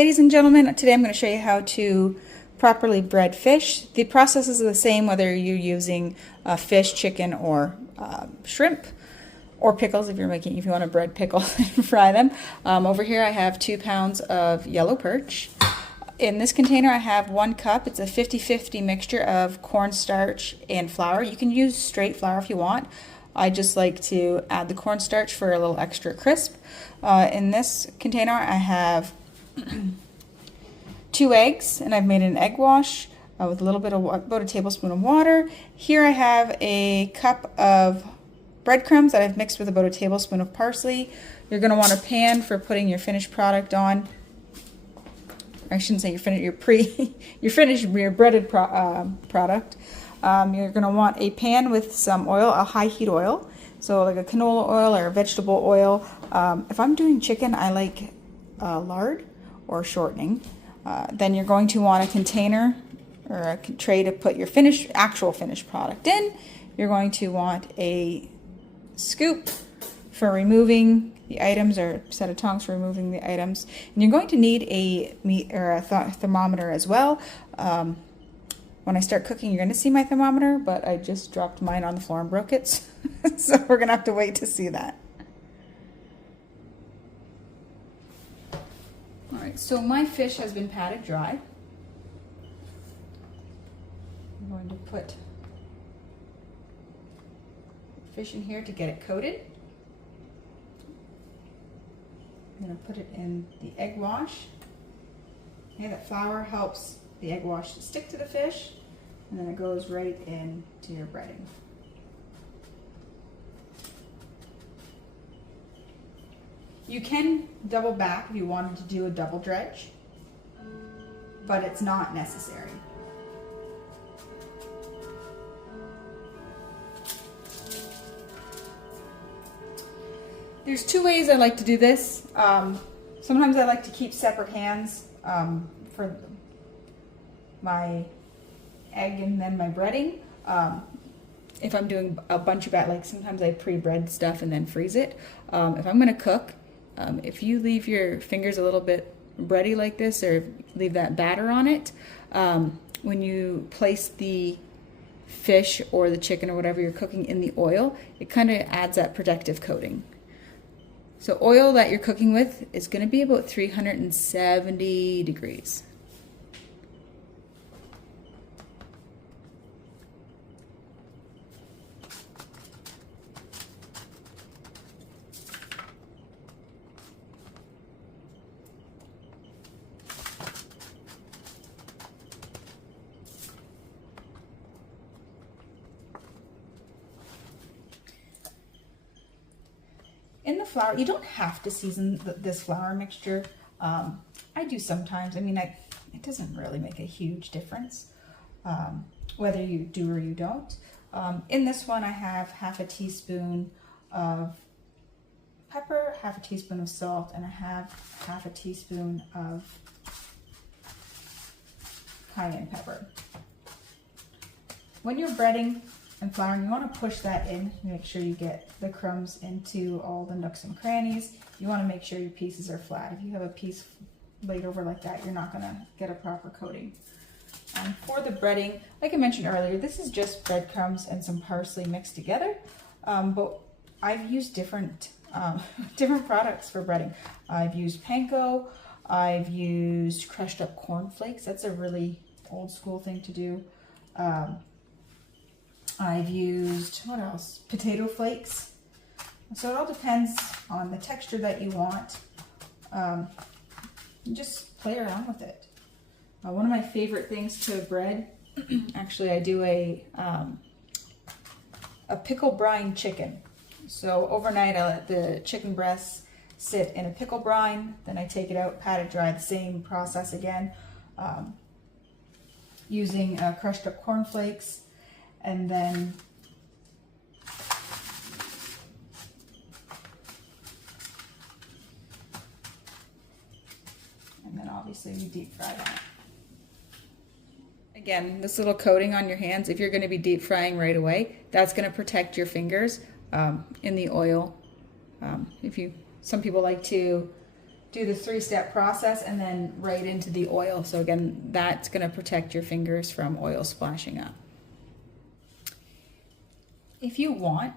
Ladies and gentlemen, today I'm going to show you how to properly bread fish. The process is the same whether you're using fish, chicken, or shrimp, or pickles if you want to bread pickle and fry them. Over here I have 2 pounds of yellow perch. In this container I have 1 cup. It's a 50-50 mixture of cornstarch and flour. You can use straight flour if you want. I just like to add the cornstarch for a little extra crisp. In this container I have 2 eggs, and I've made an egg wash with a little bit of about a tablespoon of water. Here I have a cup of breadcrumbs that I've mixed with about a tablespoon of parsley. You're going to want a pan for putting your finished product on. I shouldn't say your breaded product. You're going to want a pan with some oil, a high heat oil, so like a canola oil or a vegetable oil. If I'm doing chicken, I like lard or shortening. Then you're going to want a container or a tray to put your actual finished product in. You're going to want a scoop for removing the items, or a set of tongs for removing the items. And you're going to need a thermometer as well. When I start cooking, you're going to see my thermometer, but I just dropped mine on the floor and broke it. So we're going to have to wait to see that. Alright, so my fish has been patted dry. I'm going to put fish in here to get it coated. I'm going to put it in the egg wash. Okay, that flour helps the egg wash to stick to the fish, and then it goes right into your breading. You can double back if you wanted to do a double dredge, but it's not necessary. There's 2 ways I like to do this. Sometimes I like to keep separate hands for my egg and then my breading. If I'm doing a bunch of like sometimes I pre-bread stuff and then freeze it. If I'm going to cook, if you leave your fingers a little bit bready like this, or leave that batter on it, when you place the fish or the chicken or whatever you're cooking in the oil, it kind of adds that protective coating. So oil that you're cooking with is going to be about 370 degrees. In the flour, you don't have to season this flour mixture. I do sometimes. I mean, it doesn't really make a huge difference whether you do or you don't. In this one, I have ½ a teaspoon of pepper, ½ a teaspoon of salt, and I have ½ a teaspoon of cayenne pepper. When you're breading and flouring, you want to push that in to make sure you get the crumbs into all the nooks and crannies. You want to make sure your pieces are flat. If you have a piece laid over like that, you're not going to get a proper coating. For the breading, like I mentioned earlier, this is just breadcrumbs and some parsley mixed together. But I've used different products for breading. I've used Panko. I've used crushed up cornflakes. That's a really old school thing to do. I've used, what else? Potato flakes. So it all depends on the texture that you want. Just play around with it. One of my favorite things to bread, actually I do a pickle brine chicken. So overnight I let the chicken breasts sit in a pickle brine, then I take it out, pat it dry, the same process again, using crushed up cornflakes. And then obviously you deep fry that. Again, this little coating on your hands, if you're going to be deep frying right away, that's going to protect your fingers in the oil. Some people like to do the 3-step process and then right into the oil. So again, that's going to protect your fingers from oil splashing up. If you want,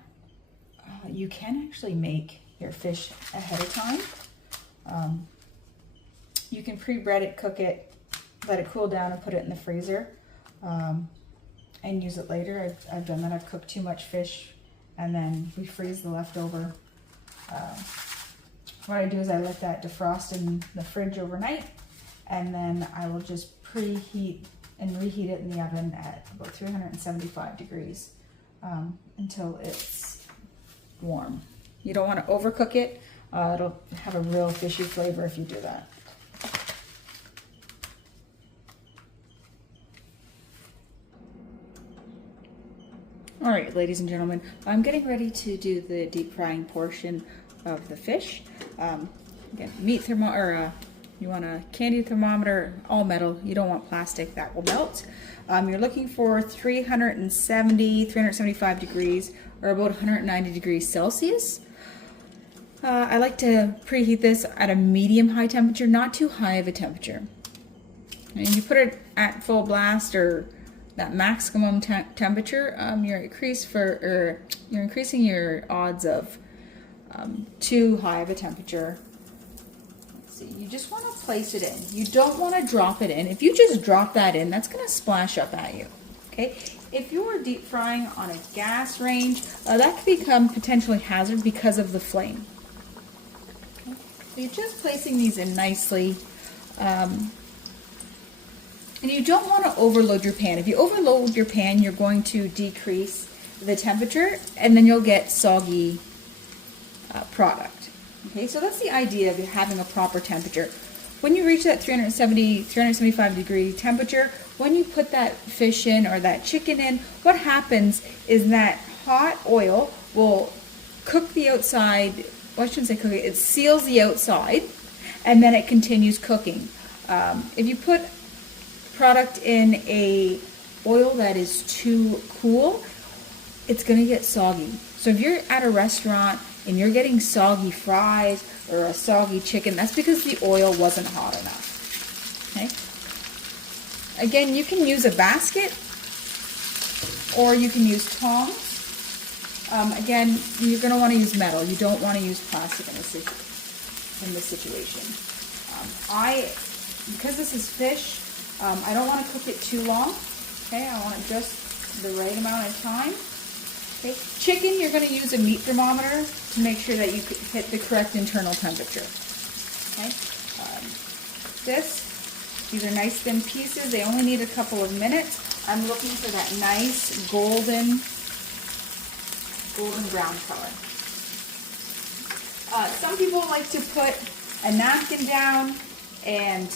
you can actually make your fish ahead of time. You can pre-bread it, cook it, let it cool down, and put it in the freezer, and use it later. I've done that. I've cooked too much fish and then we freeze the leftover. What I do is I let that defrost in the fridge overnight, and then I will just preheat and reheat it in the oven at about 375 degrees until it's warm. You don't want to overcook it. It'll have a real fishy flavor if you do that. All right, ladies and gentlemen, I'm getting ready to do the deep frying portion of the fish. Again, meat thermometer, you want a candy thermometer, all metal. You don't want plastic, that will melt. You're looking for 375 degrees, or about 190 degrees Celsius. I like to preheat this at a medium-high temperature, not too high of a temperature. And you put it at full blast or that maximum temperature, you're increasing your odds of too high of a temperature. Let's see, you just want to place it in. You don't want to drop it in. If you just drop that in, that's going to splash up at you. Okay. If you're deep frying on a gas range, that could become potentially hazard because of the flame. Okay. So you're just placing these in nicely. And you don't want to overload your pan. If you overload your pan, you're going to decrease the temperature, and then you'll get soggy product. Okay, so that's the idea of having a proper temperature. When you reach that 375 degree temperature, when you put that fish in or that chicken in, what happens is that hot oil will cook the outside. Well, I shouldn't say cook it. It seals the outside, and then it continues cooking. If you put product in a oil that is too cool, it's going to get soggy. So if you're at a restaurant and you're getting soggy fries or a soggy chicken, that's because the oil wasn't hot enough. Okay? Again, you can use a basket or you can use tongs. Again, you're going to want to use metal. You don't want to use plastic in this situation. Because this is fish, I don't want to cook it too long. Okay, I want it just the right amount of time. Okay, chicken, you're going to use a meat thermometer to make sure that you hit the correct internal temperature. Okay, these are nice thin pieces. They only need a couple of minutes. I'm looking for that nice golden brown color. Some people like to put a napkin down, and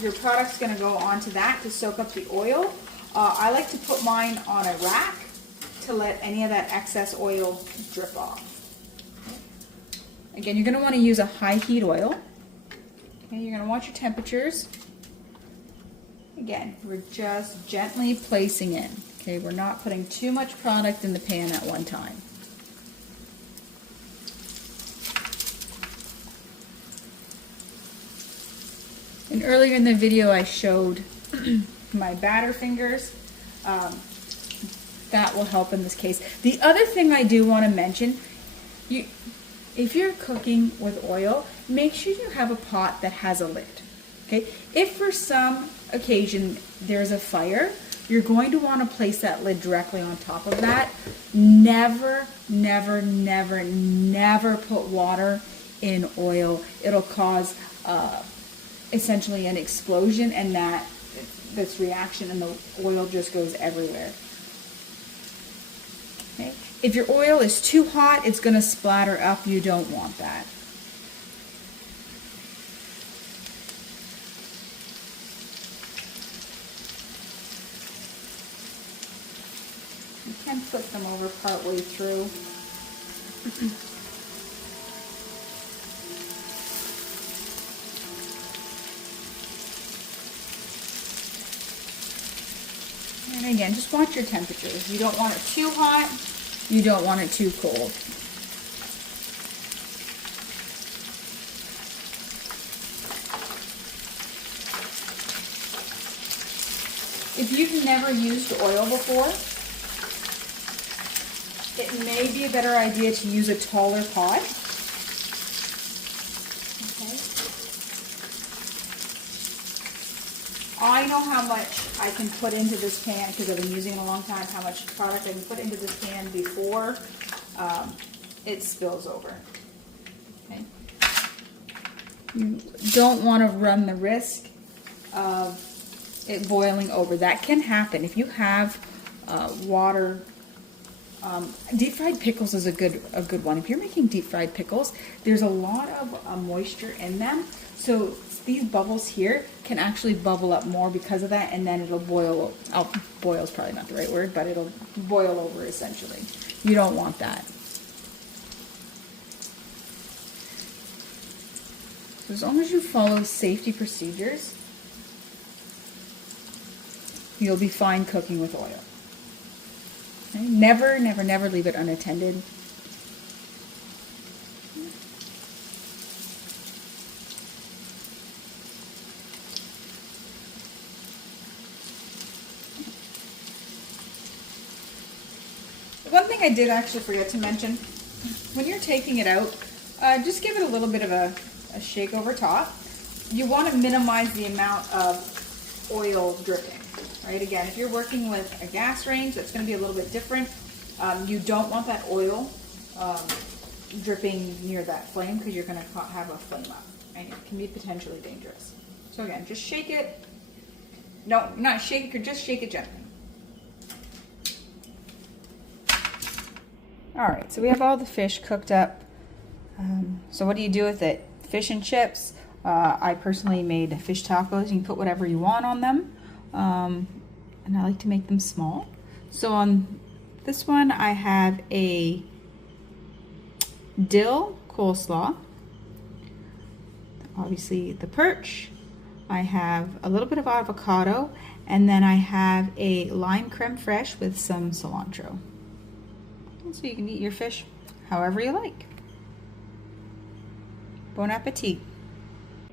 your product's going to go onto that to soak up the oil. I like to put mine on a rack to let any of that excess oil drip off. Again, you're going to want to use a high heat oil. Okay, you're going to watch your temperatures. Again, we're just gently placing in. Okay, we're not putting too much product in the pan at one time. And earlier in the video I showed my batter fingers. That will help in this case. The other thing I do want to mention, if you're cooking with oil, make sure you have a pot that has a lid. Okay? If for some occasion there's a fire, you're going to want to place that lid directly on top of that. Never, never, never, never put water in oil. It'll cause essentially an explosion, and this reaction, and the oil just goes everywhere. Okay? If your oil is too hot, it's going to splatter up. You don't want that. You can flip them over partway through. And again, just watch your temperatures. You don't want it too hot. You don't want it too cold. If you've never used oil before, it may be a better idea to use a taller pot. Okay. I know how much I can put into this pan because I've been using it a long time, how much product I can put into this pan before it spills over. Okay. You don't want to run the risk of it boiling over. That can happen if you have water. Deep fried pickles is a good one. If you're making deep fried pickles, there's a lot of moisture in them, so these bubbles here can actually bubble up more because of that, and then it'll boil. Boil is probably not the right word, but it'll boil over essentially. You don't want that. So as long as you follow safety procedures, you'll be fine cooking with oil. Okay? Never, never, never leave it unattended. One thing I did actually forget to mention, when you're taking it out, just give it a little bit of a shake over top. You want to minimize the amount of oil dripping, right? Again, if you're working with a gas range, that's going to be a little bit different. You don't want that oil dripping near that flame because you're going to have a flame up, and it can be potentially dangerous. So again, just shake it. No, not shake it, just shake it gently. All right, so we have all the fish cooked up. So what do you do with it? Fish and chips. I personally made fish tacos. You can put whatever you want on them. And I like to make them small. So on this one, I have a dill coleslaw. Obviously the perch. I have a little bit of avocado. And then I have a lime creme fraiche with some cilantro. So you can eat your fish however you like. Bon appetit.